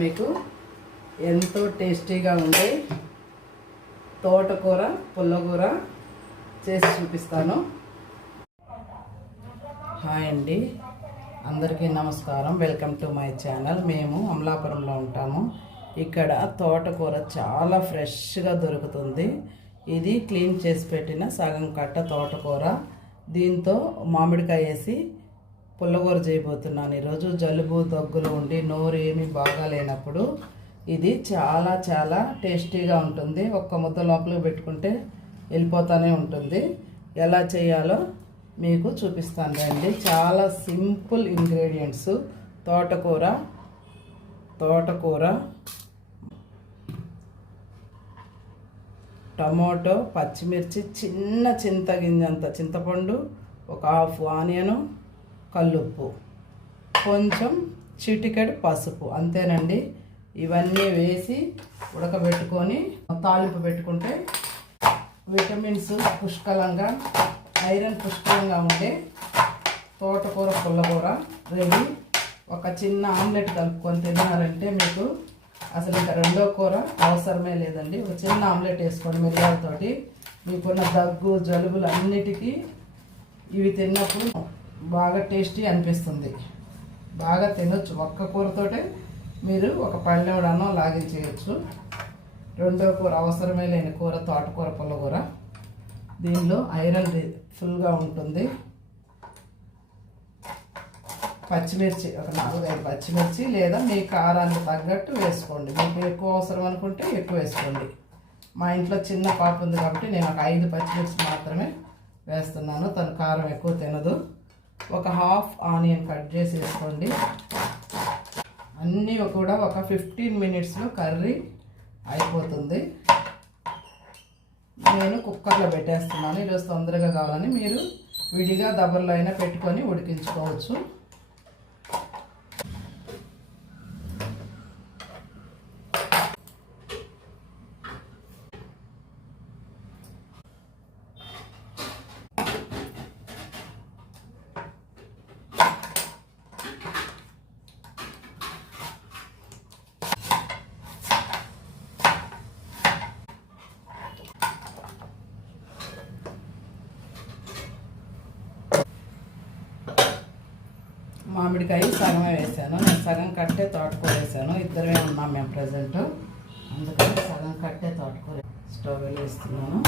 మీకు ఎంతో టేస్టీగా ఉండే తోటకూర పుల్లకూర చేసి చూపిస్తాను. హాయ్ అండి, అందరికీ నమస్కారం. Welcome to my channel. మేము అమలాపురంలో ఉంటాము. ఇక్కడ తోటకూర చాలా ఫ్రెష్గా దొరుకుతుంది. ఇది క్లీన్ చేసి పెట్టిన సగం కట్ట తోటకూర. దీంతో మామిడికాయ వేసి పుల్లకూర చేయబోతున్నాను ఈరోజు. జలుబు దగ్గులు ఉండి నోరు ఏమీ బాగాలేనప్పుడు ఇది చాలా చాలా టేస్టీగా ఉంటుంది. ఒక్క ముద్ద లోపలికి పెట్టుకుంటే వెళ్ళిపోతూనే ఉంటుంది. ఎలా చేయాలో మీకు చూపిస్తాను రండి. చాలా సింపుల్ ఇంగ్రీడియంట్స్. తోటకూర, టమోటో, పచ్చిమిర్చి, చిన్న చింతగింజంత చింతపండు, ఒక హాఫ్ ఆనియను, కల్లుప్పు, కొంచెం చిటికెడు పసుపు, అంతేనండి. ఇవన్నీ వేసి ఉడకబెట్టుకొని తాలింపు పెట్టుకుంటే విటమిన్స్ పుష్కలంగా, ఐరన్ పుష్కలంగా ఉండే తోటకూర పుల్లకూర రెడీ. ఒక చిన్న ఆమ్లెట్ కలుపుకొని తిన్నారంటే మీకు అసలు ఇంకా రెండో కూర అవసరమే లేదండి. ఒక చిన్న ఆమ్లెట్ వేసుకోండి మిరియాలతోటి. మీకున్న దగ్గు జలుబులు అన్నిటికీ ఇవి తిన్నప్పుడు బాగా టేస్టీ అనిపిస్తుంది. బాగా తినొచ్చు. ఒక్క కూరతోటే మీరు ఒక పళ్ళెవడనో లాగించేయచ్చు. రెండో కూర అవసరమే లేని కూర తోటకూర పుల్లకూర. దీనిలో ఐరన్ ఫుల్గా ఉంటుంది. పచ్చిమిర్చి ఒక 4-5 పచ్చిమిర్చి, లేదా మీ కారానికి తగ్గట్టు వేసుకోండి. మీకు ఎక్కువ అవసరం అనుకుంటే ఎక్కువ వేసుకోండి. మా ఇంట్లో చిన్న పాప ఉంది కాబట్టి నేను ఒక 5 పచ్చిమిర్చి మాత్రమే వేస్తున్నాను. తను కారం ఎక్కువ తినదు. ఒక హాఫ్ ఆనియన్ కట్ చేసి వేసుకోండి. అన్నీ కూడా ఒక 15 మినిట్స్లో కర్రీ అయిపోతుంది. నేను కుక్కర్లో పెట్టేస్తున్నాను. ఈరోజు తొందరగా కావాలని మీరు విడిగా దబర్లో అయినా పెట్టుకొని ఉడికించుకోవచ్చు. మామిడికాయ సగమే వేసాను. నేను సగం కట్టే తోటకూర వేసాను. ఇద్దరమే ఉన్నాం మేము ప్రజెంట్. అందుకని సగం కట్టే తోటకూర స్టవ్ వేస్తున్నాను.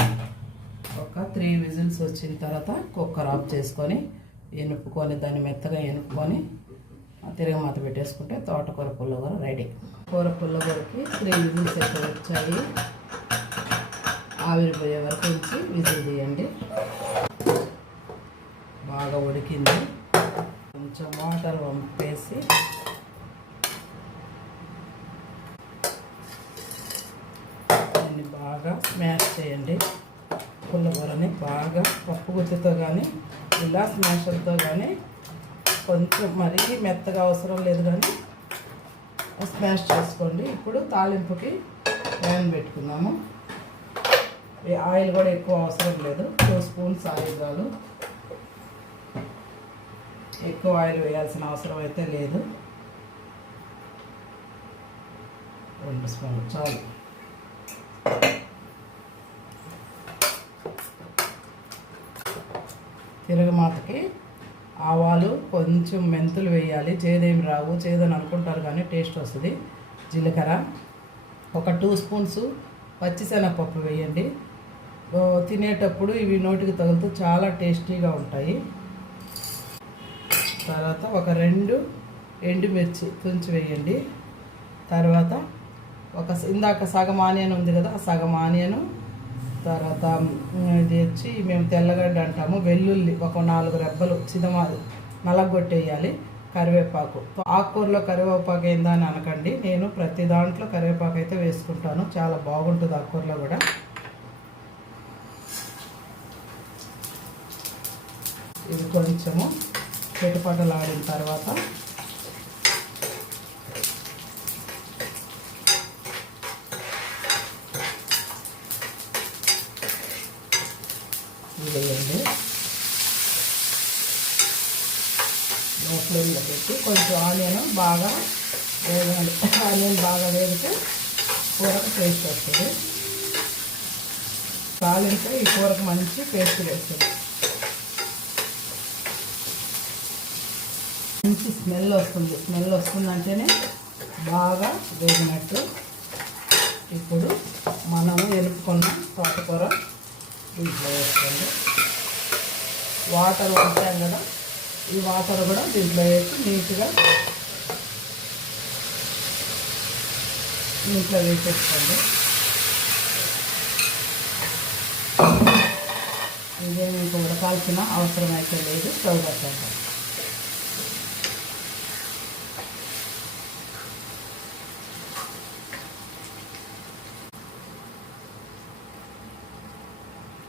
ఒక 3 విజిల్స్ వచ్చిన తర్వాత కుక్కర్ ఆఫ్ చేసుకొని ఎనుపుకొని దాన్ని మెత్తగా ఎనుపుకొని తిరగమాత పెట్టేసుకుంటే తోటకూర పుల్లకూర రెడీ. పుల్లకూరకి 3 విజిల్స్ ఎక్కువ వచ్చాయి. ఆవిరిపోయే వరకు ఉంచి విజిల్ తీయండి. బాగా ఉడికింది. కొంచెం వాటర్ వంపేసి దీన్ని బాగా స్మాష్ చేయండి. పుల్లకూరని బాగా పప్పు గుత్తితో కానీ ఇలా స్మాషర్తో కానీ, కొంచెం మరీ మెత్తగా అవసరం లేదు కానీ స్మాష్ చేసుకోండి. ఇప్పుడు తాలింపుకి ప్యాన్ పెట్టుకున్నాము. ఆయిల్ కూడా ఎక్కువ అవసరం లేదు. 2 స్పూన్స్ ఆయిల్ చాలు. ఎక్కువ ఆయిల్ వేయాల్సిన అవసరం అయితే లేదు. 2 స్పూన్లు చాలు. తిరగమాతకి ఆవాలు, కొంచెం మెంతులు వేయాలి. చేదేమి రావు, చేదని అనుకుంటారు కానీ టేస్ట్ వస్తుంది. జీలకర్ర, ఒక 2 స్పూన్స్ పచ్చిశనగపప్పు వేయండి. తినేటప్పుడు ఇవి నోటికి తగులుతూ చాలా టేస్టీగా ఉంటాయి. తర్వాత ఒక 2 ఎండుమిర్చి తుంచి వేయండి. తర్వాత ఇందాక సగం ఆనియన్ ఉంది కదా, ఆ సగం ఆనియను. తర్వాత ఇది వచ్చి మేము తెల్లగడ్డ అంటాము, వెల్లుల్లి ఒక 4 రెబ్బలు నలగొట్టేయాలి. కరివేపాకు. ఆకుకూరలో కరివేపాకు ఏందా అని అనకండి. నేను ప్రతి దాంట్లో కరివేపాకు అయితే వేసుకుంటాను. చాలా బాగుంటుంది ఆకుకూరలో కూడా. ఇది కొంచెము చిటపటలాడిన తర్వాత వేయండి. లో ఫ్లేమ్లో పెట్టి కొంచెం ఆనియన్ బాగా వేగాలి. ఆనియన్ బాగా వేగితే కూరకు టేస్ట్ వస్తుంది. తాలింటే ఈ కూరకు మంచి టేస్ట్ వేస్తుంది. మంచి స్మెల్ వస్తుంది. స్మెల్ వస్తుందంటేనే బాగా వేగినట్టు. ఇప్పుడు మనము ఎలుపుకున్న తోటకూర దీంట్లో వేసుకోండి. వాటర్ ఉంటాయి కదా, ఈ వాటర్ కూడా దీంట్లో వేసి నీట్గా వేసేసుకోండి. ఇదేమి ఇంకా ఉడకాల్సిన అవసరం అయితే లేదు. స్టవ్ కట్టండి.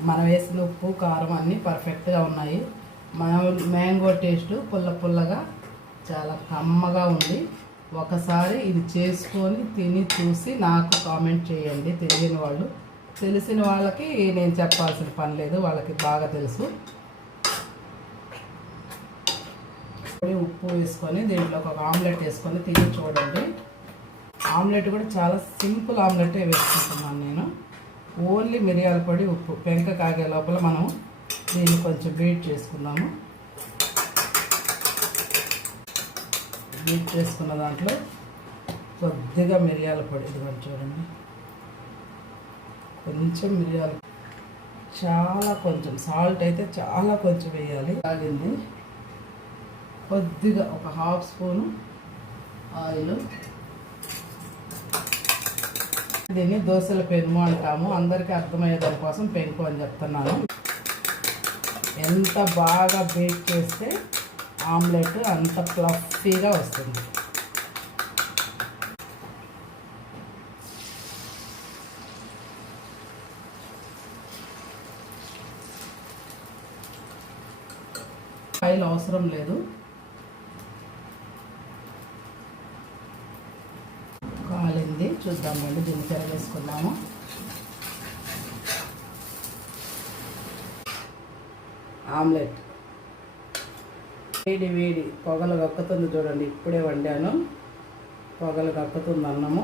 మనం వేసిన ఉప్పు కారం అన్నీ పర్ఫెక్ట్గా ఉన్నాయి. మ్యాంగో టేస్ట్ పుల్లగా చాలా కమ్మగా ఉంది. ఒకసారి ఇది చేసుకొని తిని చూసి నాకు కామెంట్ చేయండి. తెలియని వాళ్ళు. తెలిసిన వాళ్ళకి నేను చెప్పాల్సిన పని లేదు, వాళ్ళకి బాగా తెలుసు. ఉప్పు వేసుకొని దీంట్లోకి ఒక ఆమ్లెట్ వేసుకొని తిని చూడండి. ఆమ్లెట్ కూడా చాలా సింపుల్ ఆమ్లెటే వేసుకుంటున్నాను నేను. ఓన్లీ మిరియాల పొడి, ఉప్పు. పెంక కాగే లోపల మనం దీన్ని కొంచెం బీట్ చేసుకుందాము. బీట్ చేసుకున్న దాంట్లో కొద్దిగా మిరియాల పొడి, ఇదిగోండి చూడండి, కొంచెం మిరియాలు, చాలా కొంచెం సాల్ట్ అయితే చాలా కొంచెం వేయాలి. కాగింది. కొద్దిగా ఒక హాఫ్ స్పూను ఆయిల్. దీన్ని దోశల పెనుము అంటాము. అందరికీ అర్థమయ్యే దానికోసం పెంకు అని చెప్తున్నాను. ఎంత బాగా బేక్ చేస్తే ఆమ్లెట్ అంత ఫ్లఫీగా వస్తుంది. ఆయిల్ అవసరం లేదు. కాలింది, చూద్దామండి. దీన్ని తిరగేసుకుందాము. ఆమ్లెట్ వేడి పొగలు కక్కుతుంది చూడండి. ఇప్పుడే వండాను, పొగలు కక్కుతుంది అన్నము.